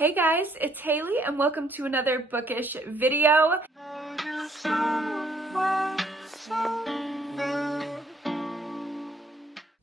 Hey guys, it's Haley and welcome to another bookish video.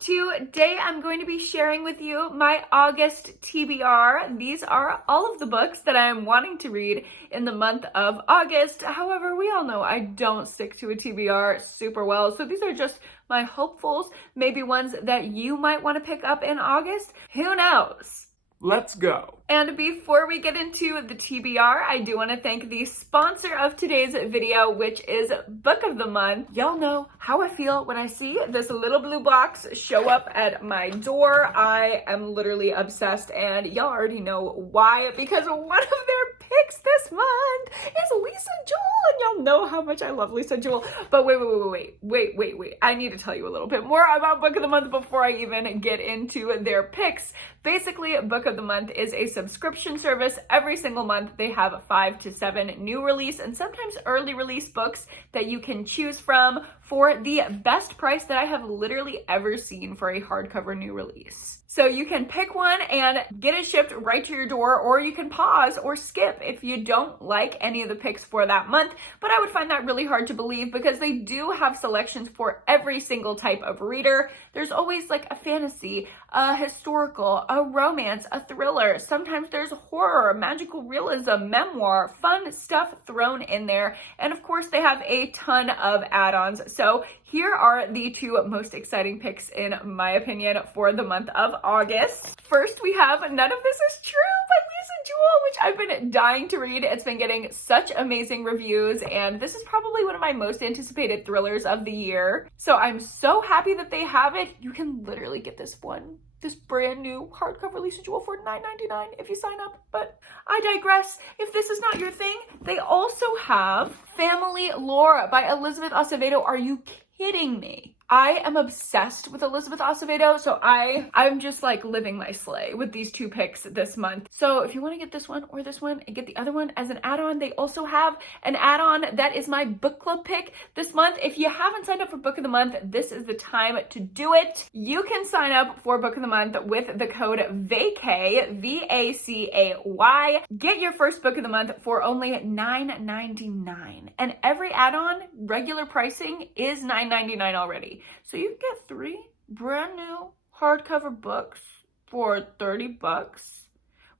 Today I'm going to be sharing with you my August TBR. These are all of the books that I am wanting to read in the month of August. However, we all know I don't stick to a TBR super well, so these are just my hopefuls, maybe ones that you might want to pick up in August. Who knows? Let's go. And before we get into the TBR, I do want to thank the sponsor of today's video, which is Book of the Month. Y'all know how I feel when I see this little blue box show up at my door. I am literally obsessed, and y'all already know why, because one of their picks this month is Lisa Jewell, and y'all know how much I love Lisa Jewell. But wait. I need to tell you a little bit more about Book of the Month before I even get into their picks. Basically, Book of the Month is a subscription service. Every single month they have 5 to 7 new release and sometimes early release books that you can choose from for the best price that I have literally ever seen for a hardcover new release. So you can pick one and get it shipped right to your door, or you can pause or skip if you don't like any of the picks for that month. But I would find that really hard to believe because they do have selections for every single type of reader. There's always like a fantasy, a historical, a romance, a thriller. Sometimes there's horror, magical realism, memoir, fun stuff thrown in there. And of course they have a ton of add-ons. So here are the two most exciting picks in my opinion for the month of August. First, we have None of This Is True by Lisa Jewell, which I've been dying to read. It's been getting such amazing reviews, and this is probably one of my most anticipated thrillers of the year. So I'm so happy that they have it. You can literally get this brand new hardcover Lisa Jewell for $9.99 if you sign up, but I digress. If this is not your thing, they also have Family Lore by Elizabeth Acevedo. Are you kidding me? I am obsessed with Elizabeth Acevedo, so I'm just like living my sleigh with these two picks this month. So if you want to get this one or this one and get the other one as an add-on, they also have an add-on that is my book club pick this month. If you haven't signed up for Book of the Month, this is the time to do it. You can sign up for Book of the Month with the code VACAY, V-A-C-A-Y. Get your first Book of the Month for only $9.99. And every add-on, regular pricing, is $9.99 already. So you get 3 brand new hardcover books for $30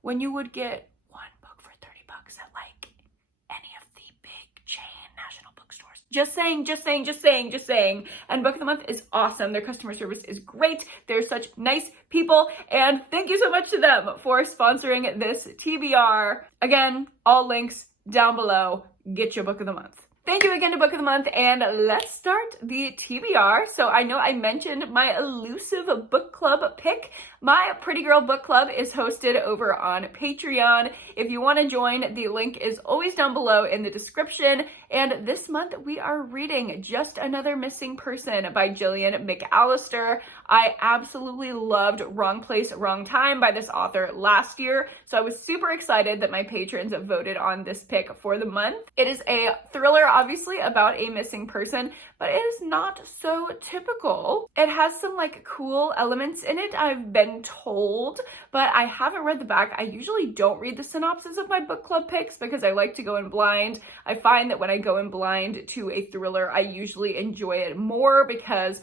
when you would get one book for $30 at like any of the big chain national bookstores. Just saying. And Book of the Month is awesome. Their customer service is great. They're such nice people. And thank you so much to them for sponsoring this TBR. Again, all links down below. Get your Book of the Month. Thank you again to Book of the Month, and let's start the TBR. So I know I mentioned my elusive book club pick. My Pretty Girl Book Club is hosted over on Patreon. If you want to join, the link is always down below in the description. And this month we are reading Just Another Missing Person by Gillian McAllister. I absolutely loved Wrong Place, Wrong Time by this author last year, so I was super excited that my patrons voted on this pick for the month. It is a thriller, obviously, about a missing person, but it is not so typical. It has some like cool elements in it, I've been told, but I haven't read the back. I usually don't read the synopsis of my book club picks because I like to go in blind. I find that when I go in blind to a thriller, I usually enjoy it more because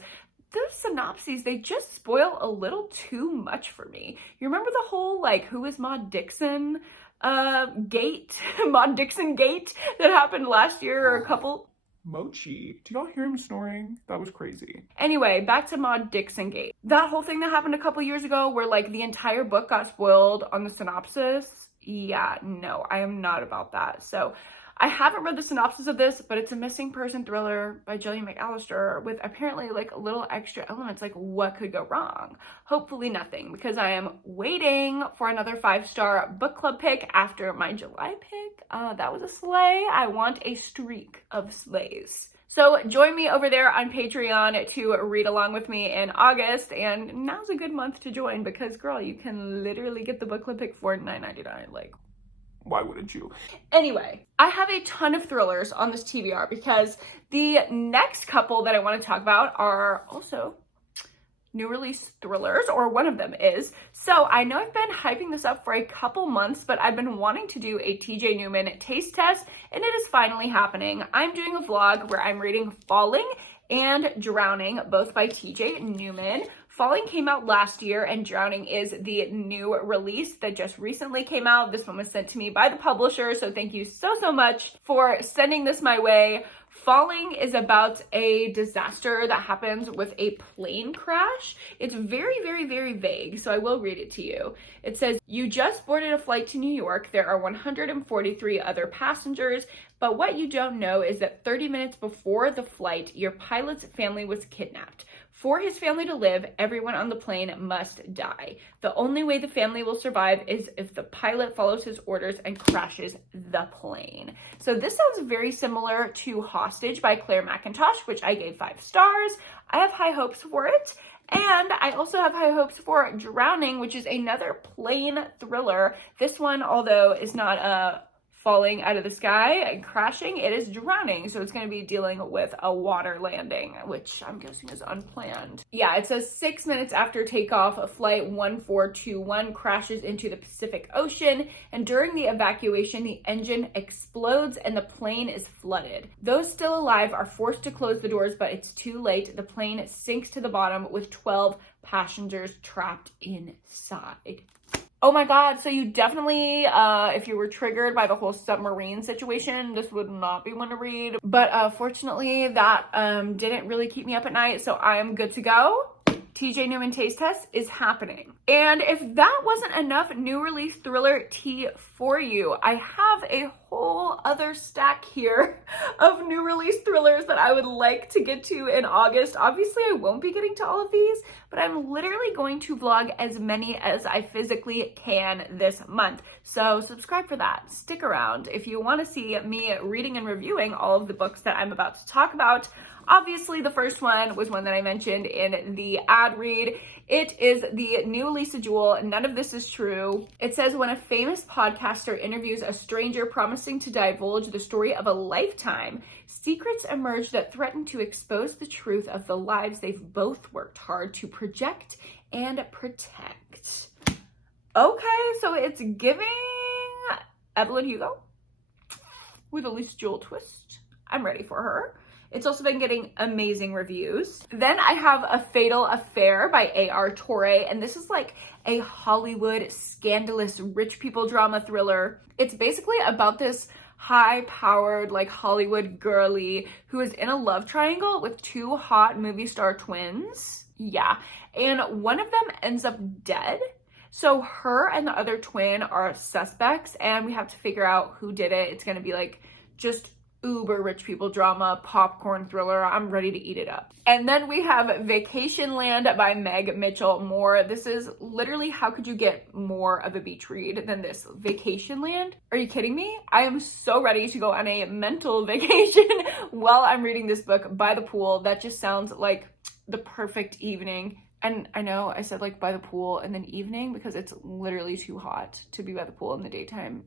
those synopses, they just spoil a little too much for me. You remember the whole like Who is Maud Dixon Maud Dixon gate that happened last year or a couple? Mochi, do y'all hear him snoring? That was crazy. Anyway, back to Maud Dixon gate. That whole thing that happened a couple years ago where like the entire book got spoiled on the synopsis. Yeah, no, I am not about that. So I haven't read the synopsis of this, but it's a missing person thriller by Gillian McAllister with apparently like little extra elements. Like, what could go wrong? Hopefully nothing, because I am waiting for another 5-star book club pick after my July pick. That was a sleigh. I want a streak of sleighs. So join me over there on Patreon to read along with me in August, and now's a good month to join because, girl, you can literally get the book club pick for $9.99. Like, why wouldn't you? Anyway, I have a ton of thrillers on this TBR because the next couple that I want to talk about are also new release thrillers, or one of them is. So I know I've been hyping this up for a couple months, but I've been wanting to do a TJ Newman taste test, and it is finally happening. I'm doing a vlog where I'm reading Falling and Drowning, both by TJ Newman. Falling came out last year, and Drowning is the new release that just recently came out. This one was sent to me by the publisher, so thank you so much for sending this my way. Falling is about a disaster that happens with a plane crash. It's very vague, so I will read it to you. It says, you just boarded a flight to New York. There are 143 other passengers, but what you don't know is that 30 minutes before the flight, your pilot's family was kidnapped. For his family to live, everyone on the plane must die. The only way the family will survive is if the pilot follows his orders and crashes the plane. So this sounds very similar to Hostage by Claire McIntosh, which I gave 5 stars. I have high hopes for it. And I also have high hopes for Drowning, which is another plane thriller. This one, although is not falling out of the sky and crashing, it is drowning. So it's going to be dealing with a water landing, which I'm guessing is unplanned. Yeah, it says 6 minutes after takeoff, flight 1421 crashes into the Pacific Ocean, and during the evacuation, the engine explodes and the plane is flooded. Those still alive are forced to close the doors, but it's too late. The plane sinks to the bottom with 12 passengers trapped inside. Oh my God, so you definitely, if you were triggered by the whole submarine situation, this would not be one to read. But fortunately, that didn't really keep me up at night, so I am good to go. TJ Newman Taste Test is happening. And if that wasn't enough new release thriller tea for you, I have a whole other stack here of new release thrillers that I would like to get to in August. Obviously, I won't be getting to all of these, but I'm literally going to vlog as many as I physically can this month. So subscribe for that. Stick around if you want to see me reading and reviewing all of the books that I'm about to talk about. Obviously, the first one was one that I mentioned in the ad read. It is the new Lisa Jewell, None of This Is True. It says, when a famous podcaster interviews a stranger promising to divulge the story of a lifetime, secrets emerge that threaten to expose the truth of the lives they've both worked hard to project and protect. Okay, so it's giving Evelyn Hugo with a Lisa Jewell twist. I'm ready for her. It's also been getting amazing reviews. Then I have A Fatal Affair by A.R. Torre, and this is like a Hollywood scandalous rich people drama thriller. It's basically about this high-powered, like Hollywood girly who is in a love triangle with 2 hot movie star twins. Yeah, and one of them ends up dead. So her and the other twin are suspects, and we have to figure out who did it. It's gonna be like just uber rich people drama, popcorn thriller. I'm ready to eat it up. And then we have Vacation Land by Meg Mitchell Moore. This is literally, how could you get more of a beach read than this? Vacation Land? Are you kidding me? I am so ready to go on a mental vacation while I'm reading this book by the pool. That just sounds like the perfect evening. And I know I said like by the pool and then evening because it's literally too hot to be by the pool in the daytime.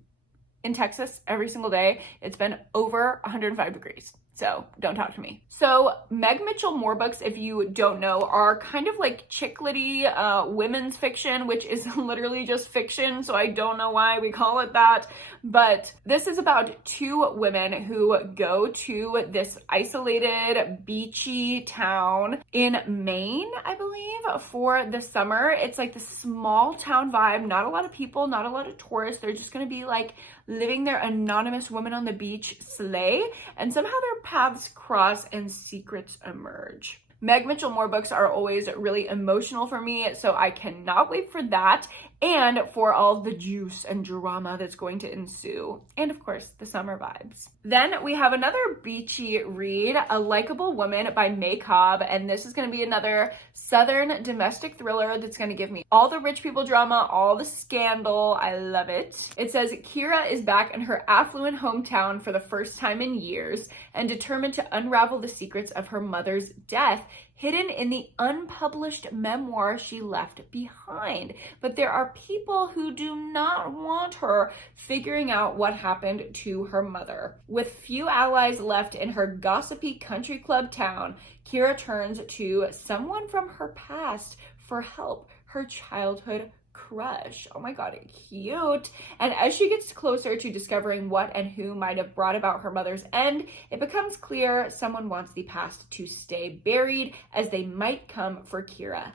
In Texas, every single day, it's been over 105 degrees. So don't talk to me. So Meg Mitchell Moore books, if you don't know, are kind of like chick litty women's fiction, which is literally just fiction. So I don't know why we call it that. But this is about 2 women who go to this isolated beachy town in Maine, I believe, for the summer. It's like the small town vibe, not a lot of people, not a lot of tourists. They're just gonna be like living their anonymous woman on the beach sleigh, and somehow their paths cross and secrets emerge. Meg Mitchell Moore books are always really emotional for me, so I cannot wait for that and for all the juice and drama that's going to ensue. And of course, the summer vibes. Then we have another beachy read, A Likeable Woman by May Cobb, and this is going to be another Southern domestic thriller that's going to give me all the rich people drama, all the scandal. I love it. It says, Kira is back in her affluent hometown for the first time in years, and determined to unravel the secrets of her mother's death, hidden in the unpublished memoir she left behind. But there are people who do not want her figuring out what happened to her mother. With few allies left in her gossipy country club town, Kira turns to someone from her past for help, her childhood crush. Oh my god, cute. And as she gets closer to discovering what and who might have brought about her mother's end, it becomes clear someone wants the past to stay buried, as they might come for Kira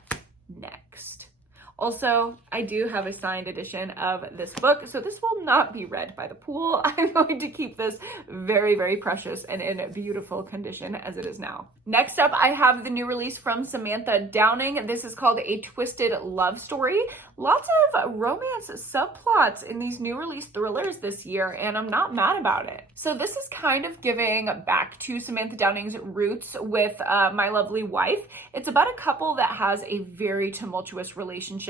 next. Also, I do have a signed edition of this book, so this will not be read by the pool. I'm going to keep this very, very precious and in beautiful condition as it is now. Next up, I have the new release from Samantha Downing. This is called A Twisted Love Story. Lots of romance subplots in these new release thrillers this year, and I'm not mad about it. So this is kind of giving back to Samantha Downing's roots with My Lovely Wife. It's about a couple that has a very tumultuous relationship.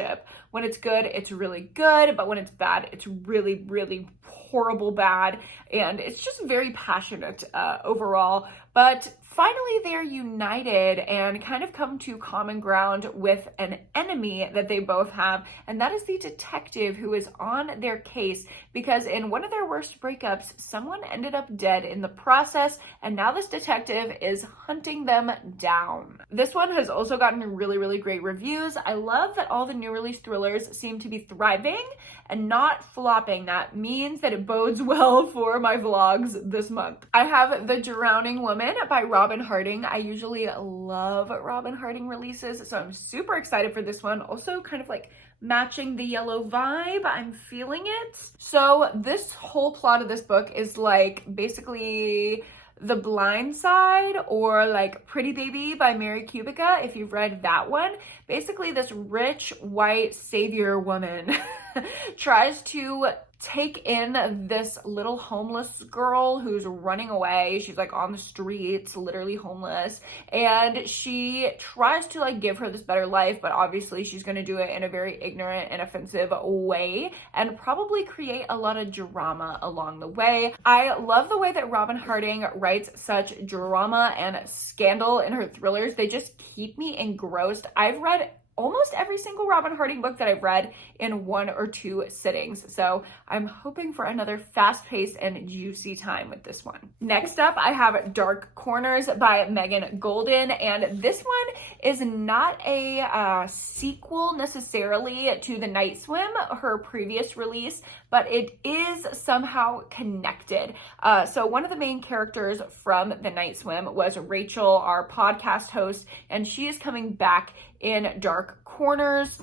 When it's good, it's really good, but when it's bad, it's really, really horrible bad, and it's just very passionate overall. But finally they're united and kind of come to common ground with an enemy that they both have, and that is the detective who is on their case because in one of their worst breakups, someone ended up dead in the process, and now this detective is hunting them down. This one has also gotten really, really great reviews. I love that all the new release thrillers seem to be thriving and not flopping. That means that it bodes well for my vlogs this month. I have The Drowning Woman by Robin Harding. I usually love Robin Harding releases, so I'm super excited for this one. Also kind of like matching the yellow vibe. I'm feeling it. So this whole plot of this book is like basically The Blind Side or like Pretty Baby by Mary Kubica, if you've read that one. Basically this rich white savior woman tries to take in this little homeless girl who's running away. She's like on the streets, literally homeless, and she tries to like give her this better life, but obviously she's going to do it in a very ignorant and offensive way and probably create a lot of drama along the way. I love the way that Robin Harding writes such drama and scandal in her thrillers. They just keep me engrossed. I've read almost every single Robin Harding book that I've read in 1 or 2 sittings. So I'm hoping for another fast-paced and juicy time with this one. Next up, I have Dark Corners by Megan Golden, and this one is not a sequel necessarily to The Night Swim, her previous release, but it is somehow connected. So one of the main characters from The Night Swim was Rachel, our podcast host, and she is coming back in Dark Corners.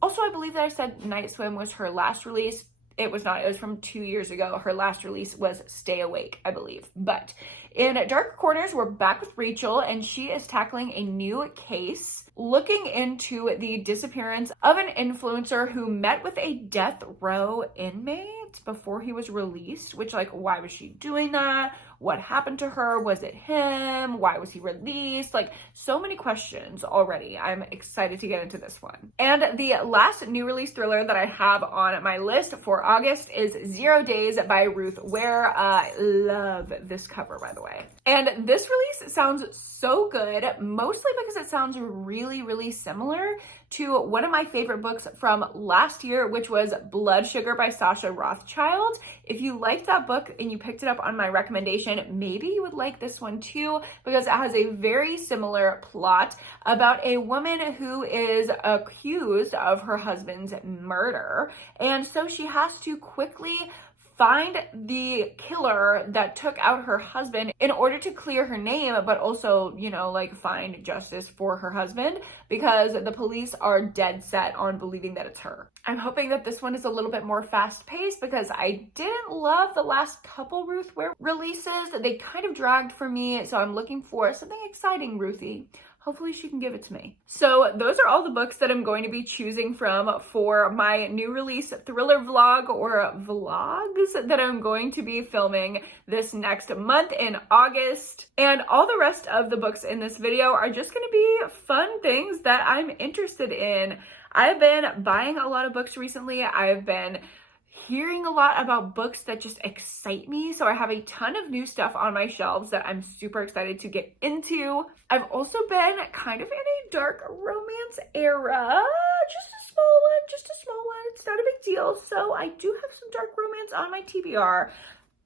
Also, I believe that I said Night Swim was her last release. It was not. It was from 2 years ago. Her last release was Stay Awake, I believe. But in Dark Corners, we're back with Rachel, and she is tackling a new case looking into the disappearance of an influencer who met with a death row inmate before he was released, which, like, why was she doing that? What happened to her? Was it him? Why was he released? Like, so many questions already. I'm excited to get into this one. And the last new release thriller that I have on my list for August is 0 Days by Ruth Ware. I love this cover, by the way. And this release sounds so good, mostly because it sounds really, really similar to one of my favorite books from last year, which was Blood Sugar by Sasha Rothschild. If you liked that book and you picked it up on my recommendation, maybe you would like this one too, because it has a very similar plot about a woman who is accused of her husband's murder. And so she has to quickly find the killer that took out her husband in order to clear her name, but also, you know, like find justice for her husband, because the police are dead set on believing that it's her. I'm hoping that this one is a little bit more fast-paced because I didn't love the last couple Ruth Ware releases. They kind of dragged for me, so I'm looking for something exciting, Ruthie. Hopefully she can give it to me. So those are all the books that I'm going to be choosing from for my new release thriller vlog or vlogs that I'm going to be filming this next month in August. And all the rest of the books in this video are just going to be fun things that I'm interested in. I've been buying a lot of books recently. I've been hearing a lot about books that just excite me, so I have a ton of new stuff on my shelves that I'm super excited to get into. I've also been kind of in a dark romance era, just a small one, it's not a big deal. So I do have some dark romance on my TBR.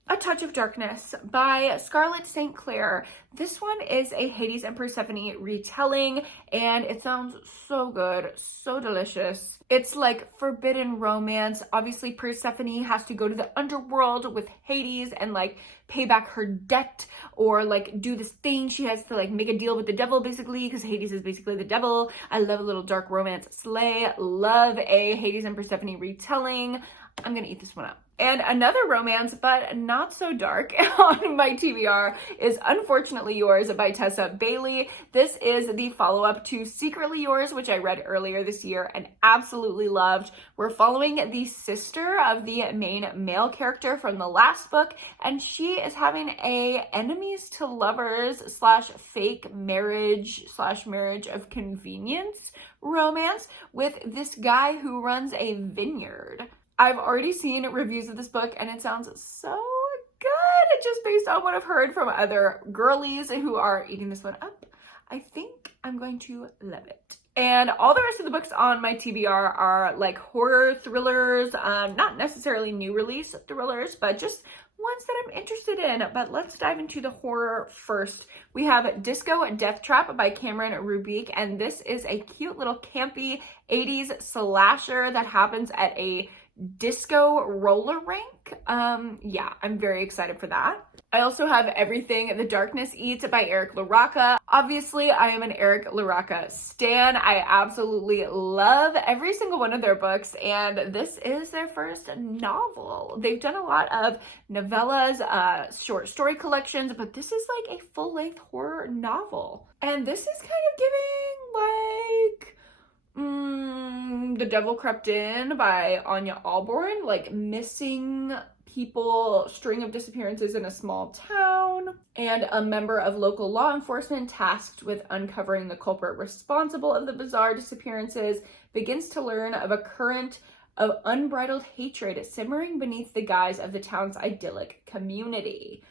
A Touch of Darkness by Scarlett St. Clair. This one is a Hades and Persephone retelling, and it sounds so good, so delicious. It's like forbidden romance. Obviously, Persephone has to go to the underworld with Hades and like pay back her debt, or like do this thing. She has to like make a deal with the devil basically, because Hades is basically the devil. I love a little dark romance slay. Love a Hades and Persephone retelling. I'm gonna eat this one up. And another romance, but not so dark, on my TBR is Unfortunately Yours by Tessa Bailey. This is the follow-up to Secretly Yours, which I read earlier this year and absolutely loved. We're following the sister of the main male character from the last book, and she is having a enemies to lovers slash fake marriage slash marriage of convenience romance with this guy who runs a vineyard. I've already seen reviews of this book and it sounds so good, just based on what I've heard from other girlies who are eating this one up. I think I'm going to love it. And all the rest of the books on my TBR are like horror thrillers, not necessarily new release thrillers, but just ones that I'm interested in. But let's dive into the horror first. We have Disco Death Trap by Cameron Rubik, and this is a cute little campy 80s slasher that happens at a disco roller rink. Yeah, I'm very excited for that. I also have Everything the Darkness Eats by Eric LaRocca. Obviously, I am an Eric LaRocca stan. I absolutely love every single one of their books, and this is their first novel. They've done a lot of novellas, short story collections, but this is like a full-length horror novel. And this is kind of giving like The Devil Crept In by Anya Alborn, like missing people, string of disappearances in a small town, and a member of local law enforcement tasked with uncovering the culprit responsible of the bizarre disappearances begins to learn of a current of unbridled hatred simmering beneath the guise of the town's idyllic community.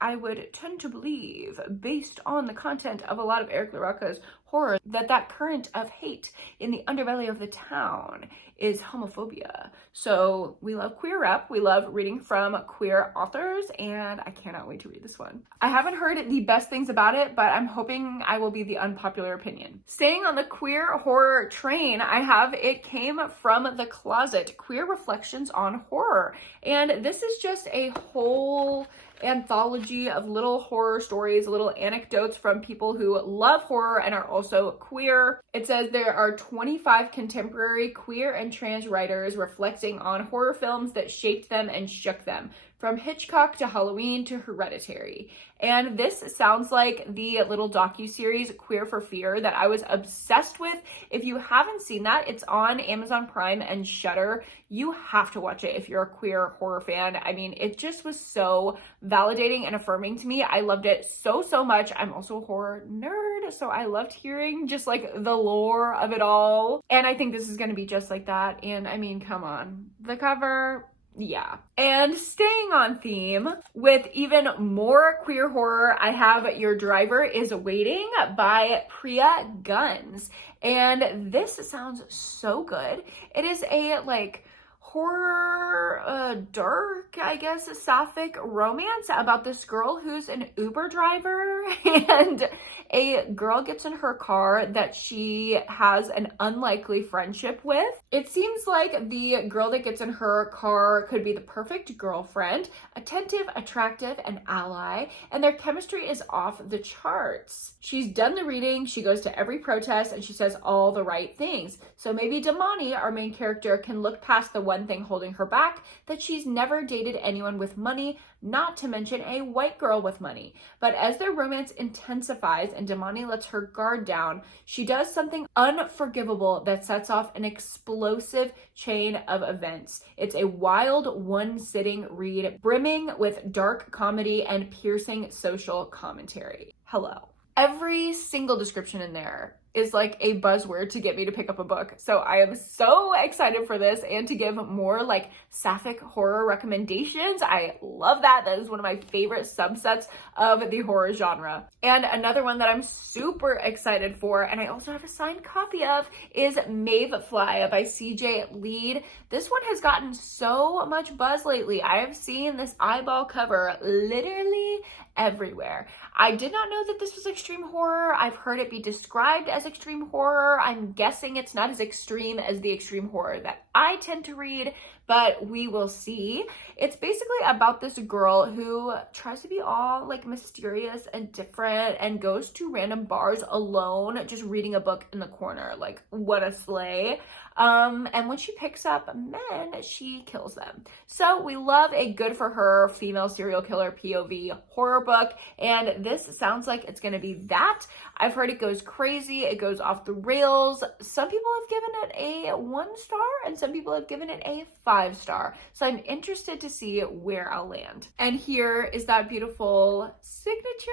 I would tend to believe, based on the content of a lot of Eric LaRocca's horror, that current of hate in the underbelly of the town is homophobia. So we love queer rep, we love reading from queer authors, and I cannot wait to read this one. I haven't heard the best things about it, but I'm hoping I will be the unpopular opinion. Staying on the queer horror train, I have It Came From the Closet, Queer Reflections on Horror. And this is just a whole anthology of little horror stories, little anecdotes from people who love horror and are also queer. It says there are 25 contemporary queer and trans writers reflecting on horror films that shaped them and shook them, from Hitchcock to Halloween to Hereditary. And this sounds like the little docuseries Queer for Fear that I was obsessed with. If you haven't seen that, it's on Amazon Prime and Shudder. You have to watch it if you're a queer horror fan. I mean, it just was so validating and affirming to me. I loved it so, so much. I'm also a horror nerd, so I loved hearing just like the lore of it all. And I think this is gonna be just like that. And I mean, come on, the cover, yeah. And staying on theme with even more queer horror, I have Your Driver Is Waiting by Priya Guns. And this sounds so good. It is a like horror, dark, I guess, sapphic romance about this girl who's an Uber driver, and a girl gets in her car that she has an unlikely friendship with. It seems like the girl that gets in her car could be the perfect girlfriend, attentive, attractive, and ally, and their chemistry is off the charts. She's done the reading, she goes to every protest, and she says all the right things. So maybe Damani, our main character, can look past the one thing holding her back, that she's never dated anyone with money, not to mention a white girl with money. But as their romance intensifies and Damani lets her guard down, she does something unforgivable that sets off an explosive chain of events. It's a wild one-sitting read, brimming with dark comedy and piercing social commentary. Hello. Every single description in there is like a buzzword to get me to pick up a book. So I am so excited for this and to give more like sapphic horror recommendations. I love that. That is one of my favorite subsets of the horror genre. And another one that I'm super excited for, and I also have a signed copy of, is Mayfly by CJ Lead. This one has gotten so much buzz lately. I have seen this eyeball cover literally everywhere. I did not know that this was extreme horror. I've heard it be described as extreme horror. I'm guessing it's not as extreme as the extreme horror that I tend to read, but we will see. It's basically about this girl who tries to be all like mysterious and different and goes to random bars alone, just reading a book in the corner. Like, what a slay. And when she picks up men, she kills them. So we love a good for her female serial killer POV horror book, and this sounds like it's gonna be that. I've heard it goes crazy, it goes off the rails. Some people have given it a 1 star and some people have given it a 5 star. So I'm interested to see where I'll land. And here is that beautiful signature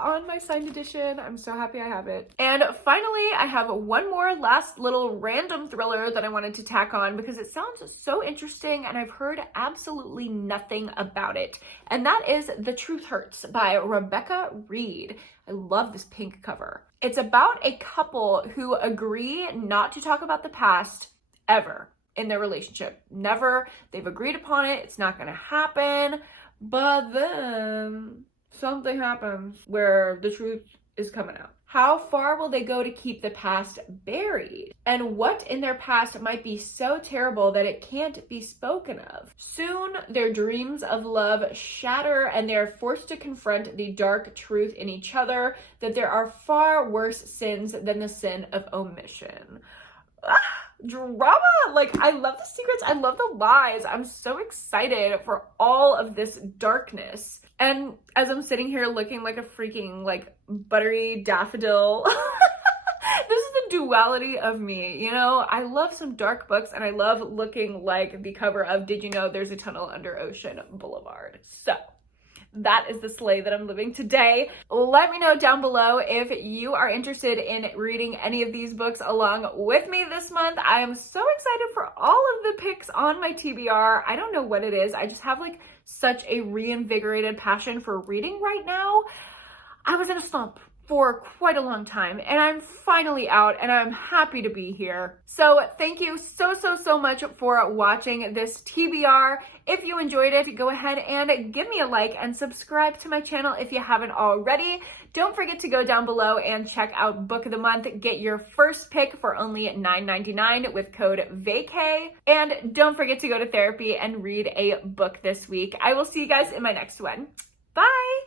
on my signed edition. I'm so happy I have it. And finally, I have one more last little random thriller that I wanted to tack on because it sounds so interesting and I've heard absolutely nothing about it. And that is The Truth Hurts by Rebecca Reed. I love this pink cover. It's about a couple who agree not to talk about the past ever in their relationship. Never. They've agreed upon it. It's not going to happen. But then something happens where the truth is coming out. How far will they go to keep the past buried? And what in their past might be so terrible that it can't be spoken of? Soon, their dreams of love shatter and they're forced to confront the dark truth in each other that there are far worse sins than the sin of omission. Drama! Like, I love the secrets, I love the lies. I'm so excited for all of this darkness. And as I'm sitting here looking like a freaking like buttery daffodil, this is the duality of me, you know? I love some dark books and I love looking like the cover of Did You Know There's a Tunnel Under Ocean Boulevard? So that is the slay that I'm living today. Let me know down below if you are interested in reading any of these books along with me this month. I am so excited for all of the picks on my TBR. I don't know what it is. I just have like such a reinvigorated passion for reading right now. I was in a slump for quite a long time and I'm finally out and I'm happy to be here. So thank you so much for watching this TBR. If you enjoyed it, go ahead and give me a like and subscribe to my channel if you haven't already. Don't forget to go down below and check out Book of the Month. Get your first pick for only $9.99 with code VACAY. And don't forget to go to therapy and read a book this week. I will see you guys in my next one. Bye!